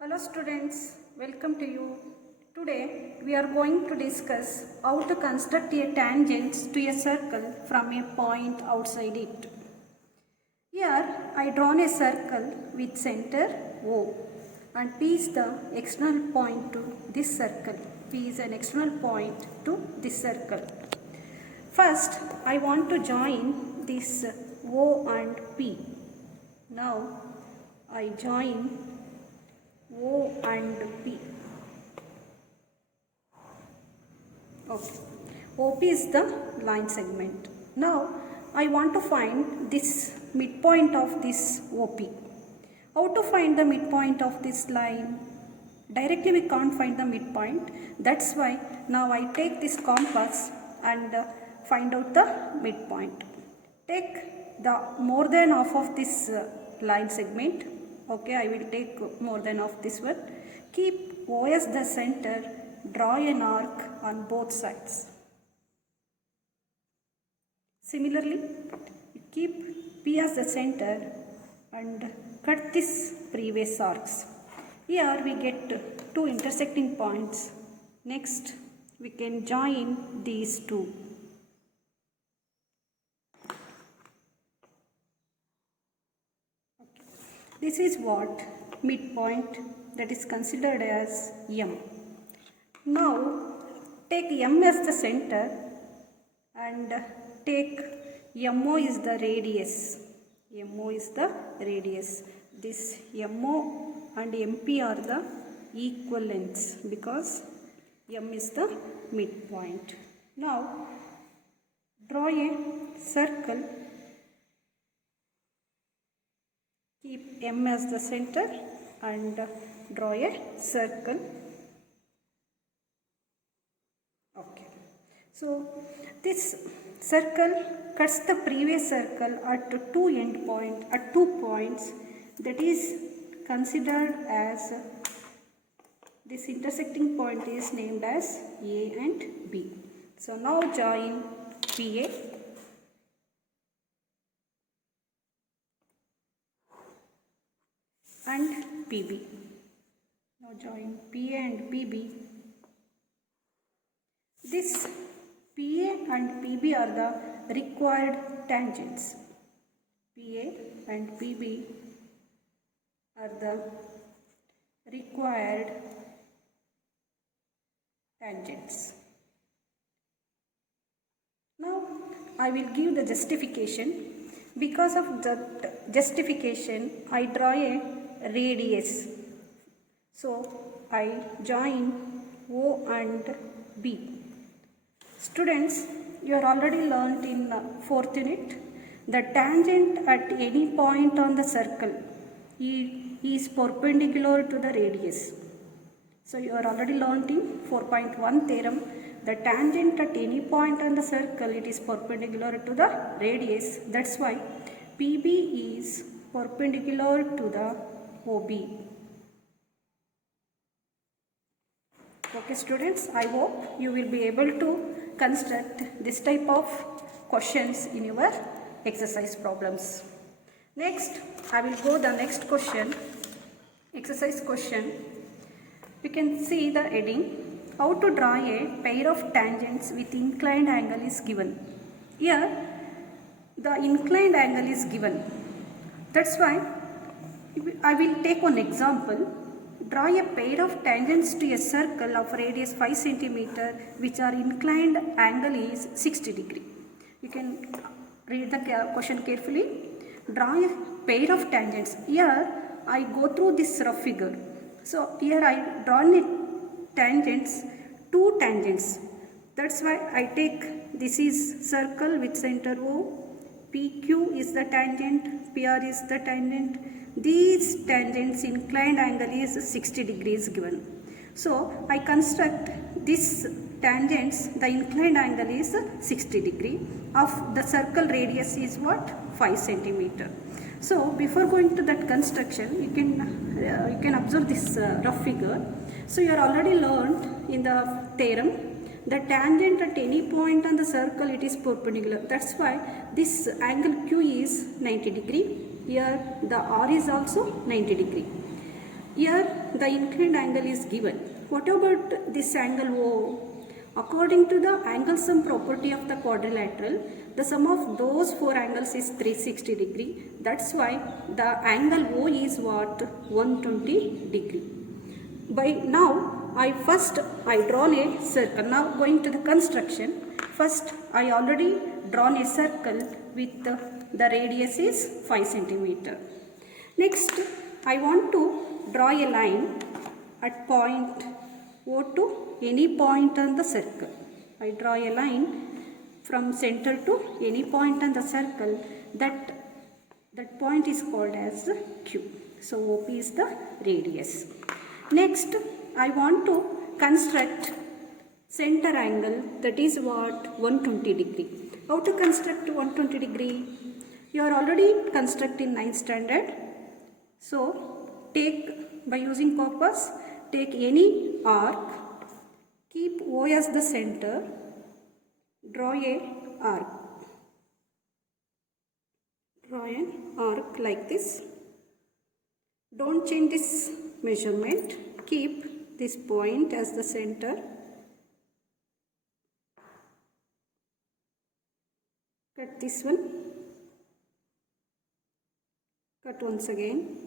Hello students, welcome to you. Today we are going to discuss how to construct a tangent to a circle from a point outside it. Here I drawn a circle with center O and P is the external point to this circle. P is an external point to this circle. First I want to join this O and P. Now I join O and P. Okay. OP is the line segment. Now I want to find this midpoint of this OP. How to find the midpoint of this line? Directly we can't find the midpoint. That's why now I take this compass and find out the midpoint. Take the more than half of this line segment. Okay, I will take more than of this one. Keep O as the center, draw an arc on both sides. Similarly, keep P as the center and cut this previous arcs. Here we get two intersecting points. Next, we can join these two. This is what midpoint that is considered as M. Now take M as the center and take MO is the radius. MO is the radius. This MO and MP are the equal lengths because M is the midpoint. Now draw a circle. Keep M as the center and draw a circle. Okay. So this circle cuts the previous circle at two points that is considered as this intersecting point is named as A and B. So now join PA and PB. Now join PA and PB. This PA and PB are the required tangents. PA and PB are the required tangents. Now I will give the justification. Because of the justification, I draw a radius. So I join O and B. Students, you are already learnt in 4th unit. The tangent at any point on the circle is perpendicular to the radius. So you are already learnt in 4.1 theorem. The tangent at any point on the circle, it is perpendicular to the radius. That's why PB is perpendicular to the OB. Okay students, I hope you will be able to construct this type of questions in your exercise problems. Next, I will go the next question, exercise question. We can see the heading. How to draw a pair of tangents with inclined angle is given. Here, the inclined angle is given. That's why I will take one example. Draw a pair of tangents to a circle of radius 5 cm which are inclined angle is 60 degree. You can read the question carefully. Draw a pair of tangents. Here I go through this rough figure. So here I drawn it tangents, two tangents. That's why I take this is circle with center O. PQ is the tangent, PR is the tangent. These tangents inclined angle is 60 degrees given. So I construct this tangents, the inclined angle is 60 degree. Of the circle radius is what? 5 cm. So before going to that construction, you can observe this rough figure. So you are already learned in the theorem, the tangent at any point on the circle, it is perpendicular. That's why this angle Q is 90 degree. Here the R is also 90 degree. Here the inclined angle is given. What about this angle O? According to the angle sum property of the quadrilateral, the sum of those four angles is 360 degree. That's why the angle O is what? 120 degree. By now, I drawn a circle. Now going to the construction. First, I already drawn a circle with the radius is 5 centimeter. Next, I want to draw a line at point O to any point on the circle. I draw a line from center to any point on the circle. That point is called as Q. So OP is the radius. Next, I want to construct center angle, that is what? 120 degree. How to construct 120 degree? You are already constructing 9th standard. So take, by using compass, take any arc, keep O as the center, draw a arc. Draw an arc like this. Don't change this measurement. Keep this point as the center. Cut this one. Cut once again.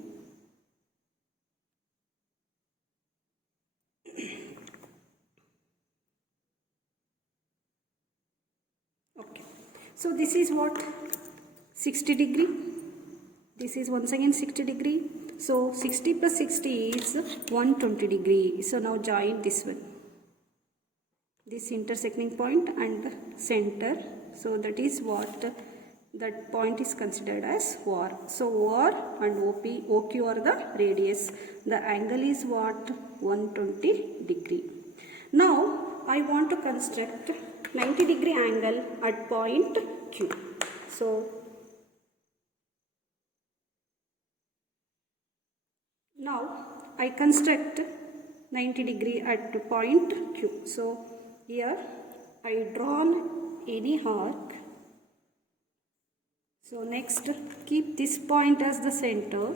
Okay. So this is what? 60 degree. This is once again 60 degree. So 60 plus 60 is 120 degree. So now join this one. This intersecting point and center. So that is what? That point is considered as OR. So OR and OQ are the radius. The angle is what? 120 degree. Now I want to construct 90 degree angle at point Q. So now I construct 90 degree at point Q. So here I drawn any arc. So next, keep this point as the center.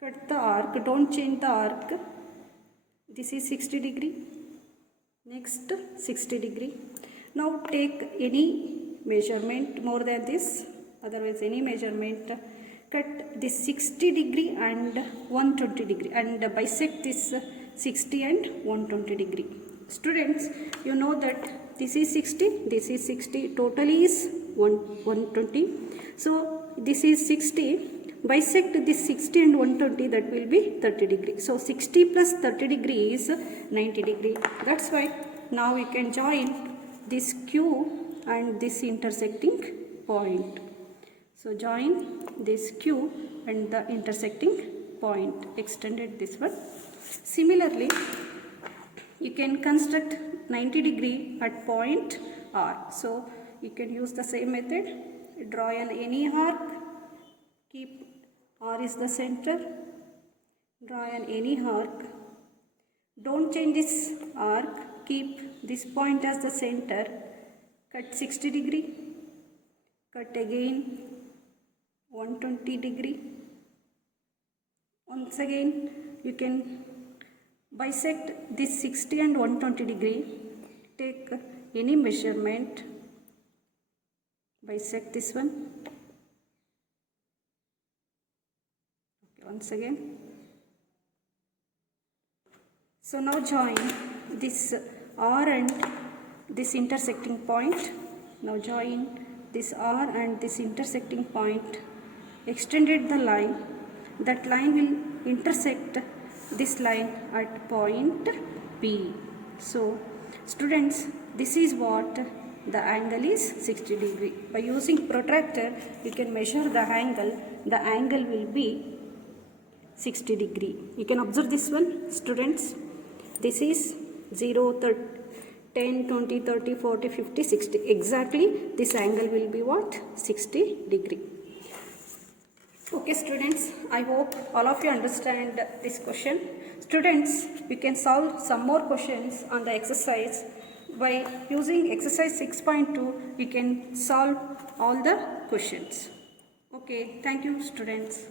Cut the arc. Don't change the arc. This is 60 degree. Next 60 degree. Now take any measurement more than this. Otherwise any measurement. Cut this 60 degree and 120 degree and bisect this 60 and 120 degree. Students, you know that this is 60, this is 60, total is 120. So this is 60, bisect this 60 and 120, that will be 30 degree. So 60 plus 30 degree is 90 degree. That's why now we can join this Q and this intersecting point. So join this Q and the intersecting point, extended this one. Similarly, you can construct 90 degree at point R. So you can use the same method. Draw any arc. Keep R is the center. Draw any arc. Don't change this arc. Keep this point as the center. Cut 60 degree. Cut again 120 degree. Once again you can bisect this 60 and 120 degree. Take any measurement. Bisect this one. Okay, once again. So now join this R and this intersecting point. Now join this R and this intersecting point. Extended the line. That line will intersect this line at point P. So students, this is what the angle is 60 degree. By using protractor, you can measure the angle. The angle will be 60 degree. You can observe this one, students. This is 0, 10, 20, 30, 40, 50, 60. Exactly this angle will be what? 60 degree. Okay students, I hope all of you understand this question. Students, you can solve some more questions on the exercise. By using exercise 6.2, you can solve all the questions. Okay, thank you students.